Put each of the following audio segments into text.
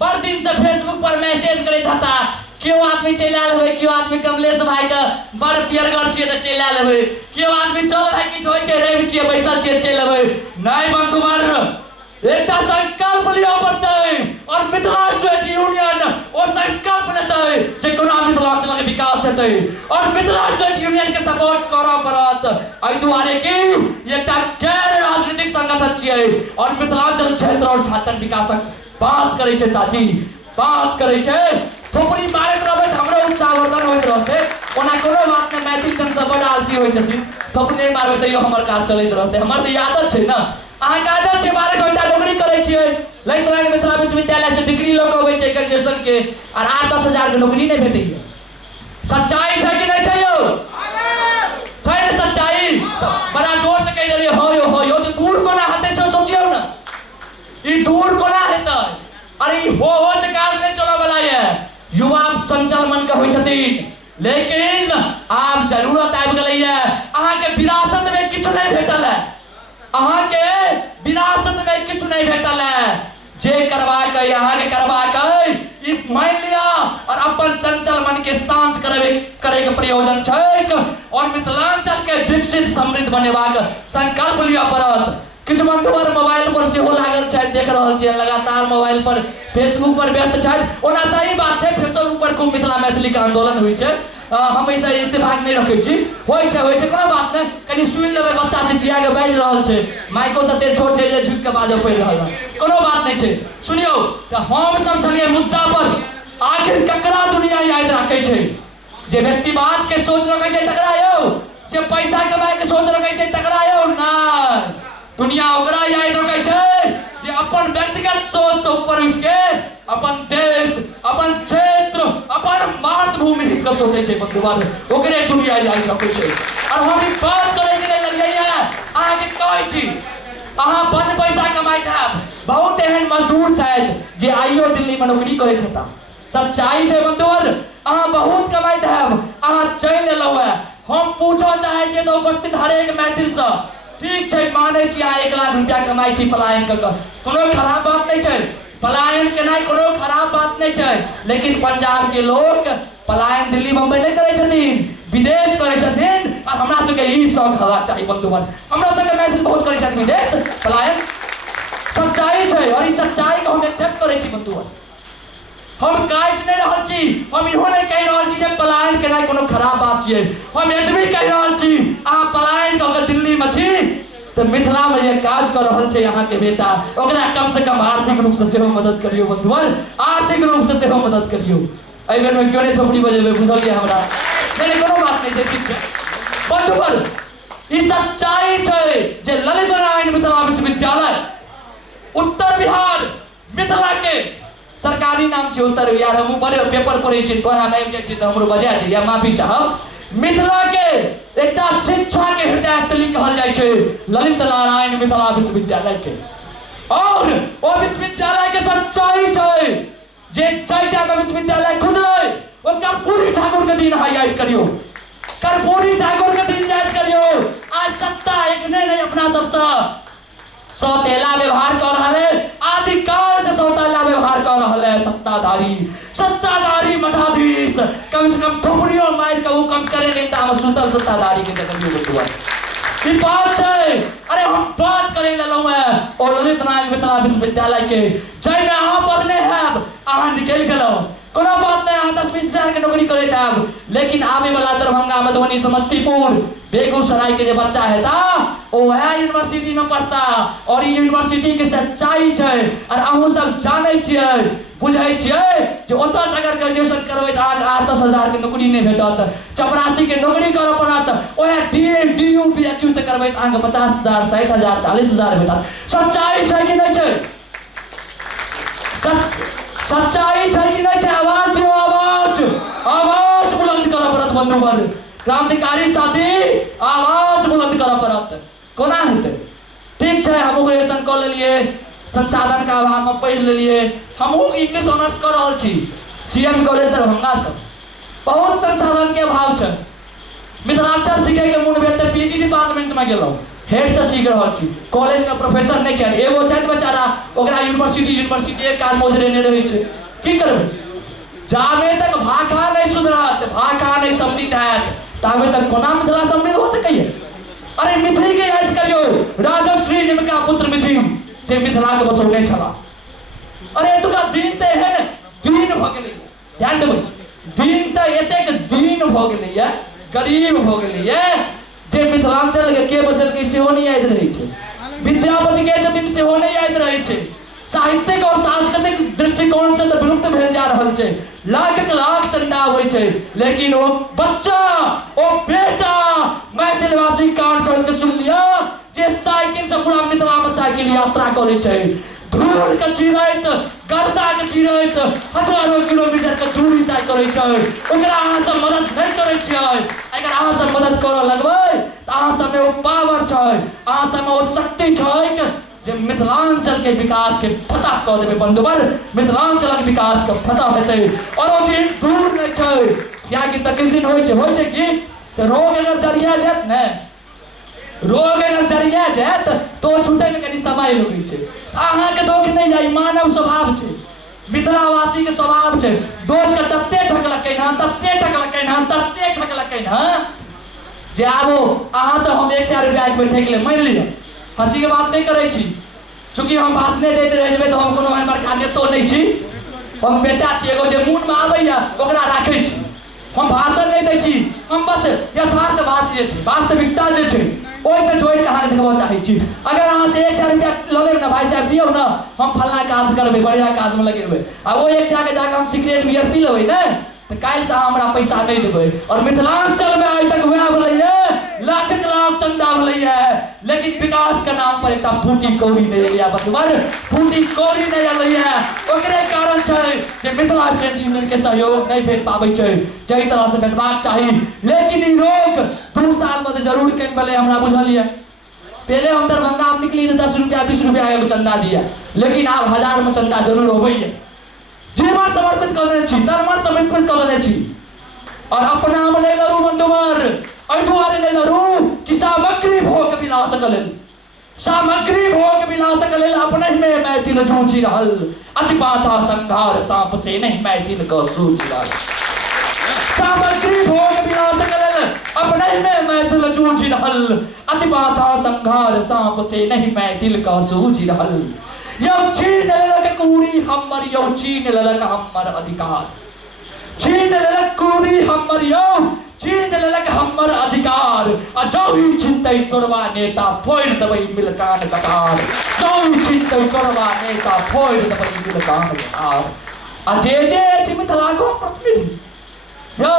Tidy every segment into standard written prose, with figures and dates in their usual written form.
बड़ दिन से फेसबुक पर मैसेज करैत हता क्यों आदमी चल आयल है, क्यों आदमी कमलेश भाई का बड़ पियरगर छियै त चल आयल है, क्यों आदमी चल भाई किछ होय छै रवि छियै बैसल छियै चल अबै। नहीं बंधुवर एकटा संकल्प लिया पड़तै और मिथिलांचल यूनियन ओ संकल्प लेतै जे कोना मिथिलांचल के विकास हेतै और मिथिलांचल यूनियन के सपोर्ट करऽ पड़त। एहि दुआरे कि एकटा गैर राजनीतिक संगठन छियै और मिथिलांचल क्षेत्र और छात्र विकासक बात करै छै साथी, बात करै छै। थोपड़ी मारैत रहबै त हमरो उत्साहवर्धन होइत रहतै, ओना कोनो बात नै। मैथिल जन सब बड़ आलसी होइ छथिन, थोपड़ी नहीं मारबै तैयो हमर काज चलैत रहतै। हमर त आदत छै न, अहाँ के आदत छै 12 घंटा नौकरी करै छियै, लैत मिथिला विश्वविद्यालय से डिग्री लऽ कऽ अबै छै ग्रेजुएशन के और 8-10 हजार के नौकरी नहीं भेटैया। सच्चाई छै कि नहीं छै यौ? छै ने सच्चाई? बड़ा जोर से कहि देलियै हो यो तो दूर कोना हेतै से सोचियौ न, ई दूर कोना हेतै? अरे ई हो से काज नहीं चलऽ वाला है। युवा संचल मन के होइ छथिन, लेकिन आब जरूरत आबि गेलै है। अहाँ के विरासत में किछु नहीं भेटल है, अहाँ के विरासत में किछु नहीं भेटल है। जे करबाक है अहाँ के करबाक है, ई मान लिया और अपन चंचल मन के शांत करे के प्रयोजन छै और मिथिलांचल के विकसित समृद्ध बनेबाक संकल्प लिया पड़त। किछु बंधुवर मोबाइल पर सेहो लागल छै, देख रहल छियै लगातार मोबाइल पर फेसबुक पर व्यस्त छै। ओना सही बात छै, फेसबुक पर खूब मिथिला मैथिली के आंदोलन होइ छै, हम ऐसा इत्तेफाक नहीं रखै छी। होइ छै कोनो बात नहीं, कनी सुनि लेबै बच्चा चिचिया के बाजि रहल छै, माइको तते छोट छै जे झुक के बाजऽ पड़ि रहल है, कोनो बात नहीं छै। सुनियौ त हम सब छलियै मुद्दा पर, आखिर ककरा दुनिया याद राखै छै? जे व्यक्तिवाद के सोच रखै छै तकरा यौ, जे पैसा कमाए के सोच रखै छै तकरा यौ? नहीं, दुनिया ओकरा याद रखै छै जे अपन व्यक्तिगत सोच से ऊपर उठ के अपन देश, अपन क्षेत्र, अपन मातृभूमि हित के सोचै छै बंधुवर, ओकरे दुनिया याद रखै छै। और हम ई बात चलै के नहीं लगियै है, अहाँ के कहै छी अहाँ बड़ पैसा कमाइत हैब, बहुत एहन मजदूर छथि जे आइयो दिल्ली में नौकरी करैत हेता। सच्चाई छै बंधुवर, अहाँ बहुत कमाइत हैब, अहाँ चलि एलौ है। हम पूछऽ चाहै छियै तऽ उपस्थित हरेक मैथिल से, ठीक छै मानै छी अहाँ 1 लाख रुपया कमाई छी पलायन क के, कोनो खराब बात नहीं छै, पलायन केनाइ कोनो खराब बात नहीं छै। लेकिन पंजाब के लोग पलायन दिल्ली बम्बई नहीं करै छथिन, विदेश करै छथिन। और हमरा सबके ई शौक हेबाक चाही बंधुवर, हमरा सबके मैथिल बहुत करै छथिन विदेश पलायन। सच्चाई छै और ई सच्चाई को हम एक्सेप्ट करै छी बंधुवर, हम काटि नहीं रहल छी, हम इहो नहीं कहि रहल छी जे पलायन केनाइ कोनो खराब बात छियै। हम एतबे कहि रहल छी अहाँ पलायन कऽ के दिल्ली में छी तो मिथिला में जे काज कर रहल छै अहाँ के बेटा, ओकरा कम से कम आर्थिक रूप से सेहो मदद करियो बंधुवर, आर्थिक रूप से सेहो मदद करियो। एहि बेर में क्यों नहीं थोपड़ी बजेबै, बुझलियै हमरा? नहीं कोनो बात नहीं छै, ठीक छै बंधुवर। ई सच्चाई छै जे ललित नारायण मिथिला विश्वविद्यालय उत्तर बिहार मिथिला के सरकारी नाम छै उत्तर बिहार, हम बड़े पेपर पढ़ै छी तो हम आबि जाइ छी तो हमरो बजा छै, या माफी चाहब। मिथिला के एकटा शिक्षा के हृदयस्थली कहल जाइ छै ललित नारायण मिथिला विश्वविद्यालय के, और ओ विश्वविद्यालय के सच्चाई छै जे 4टा में विश्वविद्यालय खुजलै ओ कर्पूरी ठाकुर के दिन याद करियो, कर्पूरी ठाकुर के दिन याद करियो। आज सत्ता एक नहीं अपना सबसे सौतेला व्यवहार कर रहा है, आदिकाल से सौतेला व्यवहार कर रहा है सत्ताधारी मठाधीश, कम से कम थोपड़ियों मार के वो कम करे नहीं था सुतल सत्ताधारी के जगह ई बात छै। अरे हम बात करे ललौ है और ललित नारायण मिथिला विश्वविद्यालय के जै में अहाँ पढ़ने हैब, अहाँ निकल गेलौ, कोनो बात नहीं, अहाँ 10-20 हजार के नौकरी करैत हैब, लेकिन आवे वाला दरभंगा मधुबनी समस्तीपुर बेगूसराय के जे बच्चा हेता ओ वह यूनिवर्सिटी में पढ़ता। और ई यूनिवर्सिटी के सच्चाई छै और अहूँ सब जानै छियै, बुझै छियै जे ओतऽ अगर ग्रेजुएशन करबै तऽ अहाँके 8-10 हजार के नौकरी नहीं भेटत, चपरासी के नौकरी करऽ पड़त, ओहे डीए डीयू बीएचयू से करबै तऽ अहाँके 50 हजार 60 हजार 40 हजार भेटत। सच्चाई छै कि नहीं छै? सच्चाई छै कि नहीं छै? आवाज दियो, आवाज बुलंद करऽ पड़त बंधुवर, क्रांतिकारी साथी आवाज बुलंद करऽ पड़त। कोना हेतै? ठीक छै हमहूँ ग्रेजुएशन कऽ लेलियै, संसाधन का अभाव में पढ़ि लेलियै, हमहूँ इंग्लिश ऑनर्स कर रहल छी सीएम कॉलेज दरभंगा से, बहुत संसाधन के अभाव छै। मिथिलाक्षर सीखे के मूड भेल तऽ पीजी डिपार्टमेंट में गेलहुँ, हेड से सीख रहा छी, कॉलेज में प्रोफेसर नहीं चाहिए, एगो चाहिए बेचारा ओकरा यूनिवर्सिटी एक आज मौज रहने रही है, की करबे? जामे तक भाषा नहीं सुधरत, भाषा नहीं समृद्ध हैत, तामे तक कोना मिथिला समृद्ध हो सकैए? अरे मिथिली के याद करियो, राजश्री निमका पुत्र मिथि जे मिथिला के बसौने छला। अरे एतुका दिन ते है न दीन भ गेलै, ध्यान देबै, दिन त एतेक दीन भ गेलै, गरीब भ गेलै जे मिथिलांचल के बसल के सेहो नहीं याद रहे छै, विद्यापति के छथिन सेहो नहीं याद रहे छै, साहित्यिक और सांस्कृतिक दृष्टिकोण से तो विलुप्त भेल जा रहा है, लाख चंदा होइ छै, लेकिन वो बच्चा ओ बेटा मैथिलवासी कान खोल के सुन लिया जे साइकिल से पूरा मिथिला में साइकिल यात्रा करे छै, धूल के चिरैत गर्दा के चिरैत हजारों किलोमीटर के दूरी तय करे छै, ओकरा अहाँ सब मदद नहीं करे छियै। अगर अहाँ सब मदद करऽ लगबै त अहाँ सब में वो पावर छै, अहाँ सब में वो शक्ति छै जे मिथिलांचल के विकास के फतह कऽ देबै बंधुवर, मिथिलांचल के विकास के फतह हेतै और वो दिन दूर नहीं छै, कियाकि त किछ दिन होइ छै कि त रोग अगर जरिया जात ने, रोग अगर जरिया जात तो छूटे में कनी समय लगै छै, अहाँ के दोष नहीं जाई, मानव स्वभाव छै, मिथिलावासी के स्वभाव छै, दोष के तत्ते ठकलकै ना जे आबो अहाँ से हम 100 रुपया एक बेर ठक ले, मान लिअ, हंसी के बात नहीं करे छी, चूंकि हम भाषणे देते रह जेबै तो हम कोनो एहन बड़का नेतो नहीं छी, हम बेटा छी एगो जे मून में आबैया ओकरा राखै छी, हम भाषण नहीं दै छी, हम बस यथार्थ बात जे छै, वास्तविकता जे छै ओहि से जोड़ के अहाँ देखबा चाहै छी। अगर अहाँ से 100 रुपया लगेबै ना, भाई साहब दियौ ना, हम फलना काज करबै, बढ़िया काज में लगेबै, आ वो 100 के जाके हम सिगरेट बियर पी लेबै ना तो काल्हि से हमरा पैसा नहीं देबै। और मिथिलांचल में आज तक वह भले लाख चंदा भले, लेकिन विकास के नाम पर एक फूटी कौड़ी नहीं लिया बंधुवर, फूटी कौड़ी नहीं अलैया, ओकरे कारण छै जे मिथिला स्टेट यूनियन के सहयोग नहीं भेट पाबै छै, जई तरह से भेटबाक चाही, लेकिन ई रोक 2 साल में जरूर कम भले हमरा बुझलिए। पहले हम दरभंगा में निकली तो 10 रुपया 20 रुपया के चंदा दिया, लेकिन अब 1000 में चंदा जरूर होबैया, जीवन समर्पित कर देने छी, तन समर्पित कर देने छी, और अपना में नहीं लड़ू बंधुवर, एहि दुआरे नहीं लड़ू कि सामग्री भोग विलास के लेल, सामग्री भोग विलास के लेल अपने में मैथिल जूझि रहल, अच पाछा संघार सांप से नहीं मैथिल का सूझ रहल, सामग्री भोग विलास के लेल अपने में मैथिल जूझि रहल, अच पाछा संघार सांप से नहीं मैथिल का सूझ रहल, यौ छीन लेलक कूड़ी हमर, यौ छीन लेलक हमर अधिकार, छीन लेलक कूड़ी हमर, यौ छीन लेलक हमर अधिकार, आ जौही छिनतै चोरवा नेता फोड़ देबै मिलकान कटार, जौही छिनतै चोरवा नेता फोड़ देबै मिलकान कटार। आ जे अछि मिथिला को प्रतिनिधि, यौ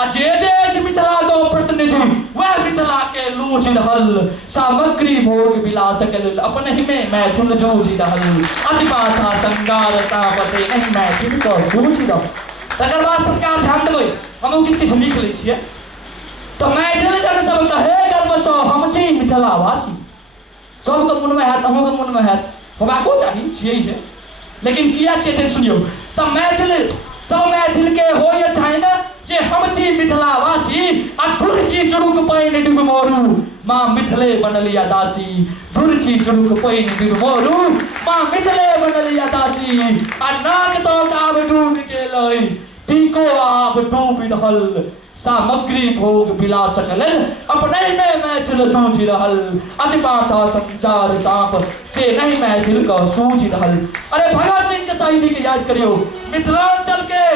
आ जे अछि मिथिला को प्रतिनिधि वह मिथिला के लूझ रहल, सामग्री भोग विलास के लेल अपने में मैथिल जूझि रहल, अच पाछा संगार सांप से नहीं मैथिल को जूझ रहल। तकर बाद सरकार ध्यान देबै, हम किछु लिख लै छियै, तो मैथिल जन सब कहे गर्व सँ हम छी मिथिलावासी, सबके मन में हैत, अहूँके मन में हैत, होबाको चाही, छियै है, लेकिन किया छै से सुनियौ, तो मैथिल सब मैथिल के होय छै न जे हम छी मिथिलावासी, आ धुरछी चुरुक पानि डूब मोरू माँ मिथिले बनलिया दासी, धुरछी चुरुक पानि डूब मोरू माँ मिथिले बनलिया दासी, आ नाग तो आब डूब गेलै टीको आब डूब रहल, सामग्री भोग विलास के लेल अपने में मैथिल जूझि रहल, अच पाछा संचार सांप से नहीं मैथिल का सूझ रहल। अरे भगत सिंह के शहीदी के याद करियो, मिथिलांचल के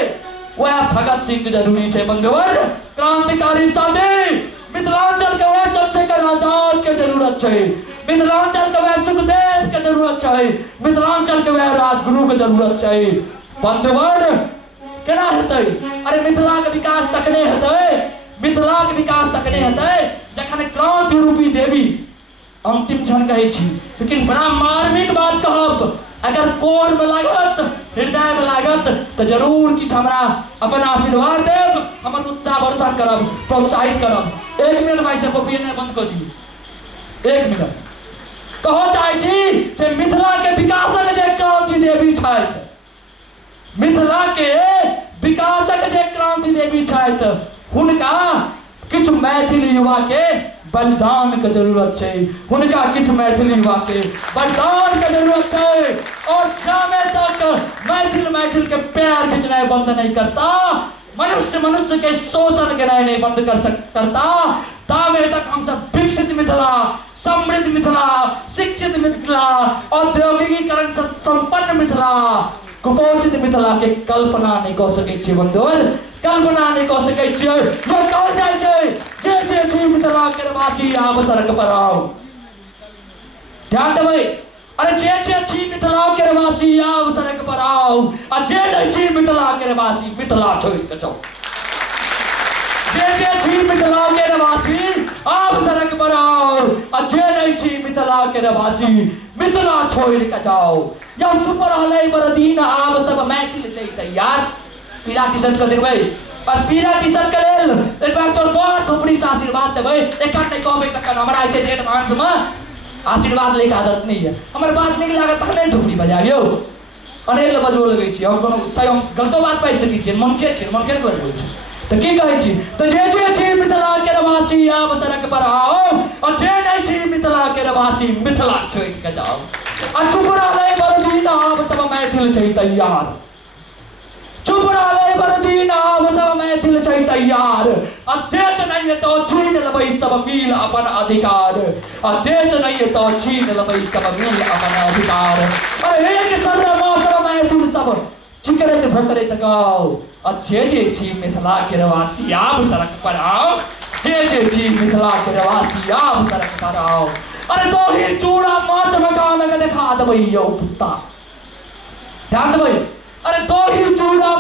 वह भगत सिंह जरूरी है बंधुवर, क्रांतिकारी साथी, मिथिलांचल के वह चंद्रशेखर आजाद के जरूरत है, मिथिलांचल के वह सुखदेव के जरूरत है, मिथिलांचल के वह राजगुरु के जरूरत है बंधुवर। केना हेतै? अरे मिथिला के विकास तकने हेतै, मिथिला के विकास तकने हेतै जखन क्रांति रूपी देवी, अंतिम क्षण कहै छी, लेकिन बड़ा मार्मिक बात कहब, अगर कोर में लागत, हृदय में लागत तो जरूर किछु हमरा अपन आशीर्वाद देब, हमर उत्साह वर्धन करब, प्रोत्साहित करब। 1 मिनट भाई साहब पीएनए बंद कर दियौ, 1 मिनट कहो चाहै छी जे मिथिला के विकासक जे क्रांति देवी छथि, मिथिला के विकासक जे क्रांति देवी छथि, हुनका किछु मैथिल युवा के बलिदान के जरूरत है। हुनका किछ मैथिली युवा के बलिदान के जरूरत है। और जामे तक मैथिल के पैर खींचना बंद नहीं करता, मनुष्य के शोषण के नहीं बंद करता, तावे तक हम सब विकसित मिथिला, समृद्ध मिथिला, शिक्षित मिथिला, औद्योगिकीकरण से संपन्न मिथिला, कुपोषित मिथिला के कल्पना नहीं कर सके छी बंधुओं, कल्पना नहीं कर सके छी। जो कहल जाय छै जे छी मिथिला के वासी आब सड़क पर आओ। ध्यान देबै, अरे जे छी मिथिला के वासी आब सड़क पर आओ, आ जे नहीं छी मिथिला के वासी मिथिला छोड़ के जाओ। जे छी मिथिला के वासी आब सड़क पर आओ, और जे नहीं छी मिथिला के वासी मिथिला छोड़ के जाओ। जब चुप रहले बरदीन आब सब मैथिल छै तैयार। पीला टी शर्ट के देखबै, और पीला टी शर्ट के लेल एक बार चोर दो थोपड़ी से आशीर्वाद देबै। एखन नहीं कहबै तखन हमरा छै एडवांस में आशीर्वाद लेके आदत नहीं है। हमर बात नहीं लागत तखन थोपड़ी बजाबियो, अनेल बजबो लगै छी। हम कोनो सही हम गलतो बात बाजि सकै छी, मन के बजबै छी तो की कहै छी। तो जे छी मिथिला के वासी आब सड़क पर आओ, और जे नहीं छी मिथिला के वासी मिथिला छोड़ के जाओ। आ चुप रहले बरदीन आब सब मैथिल छै तैयार। चुप रहले बरदीन आब सब मैथिल छै तैयार। आ देत नहीं है तो छीन लेबै सब मिल अपन अधिकार, आ देत नहीं है तो छीन लेबै सब मिल अपन अधिकार। अरे एक सदर सब मैथिल सब चिकरत भोकरत गाओ, और जे छी मिथिला के वासी आब सड़क पर आओ। जे छी मिथिला के वासी आब सड़क पर आओ। अरे तो ही चूड़ा माछ मकान के देखा देबै यौ कुत्ता। ध्यान देबै, अरे तो ही चूड़ा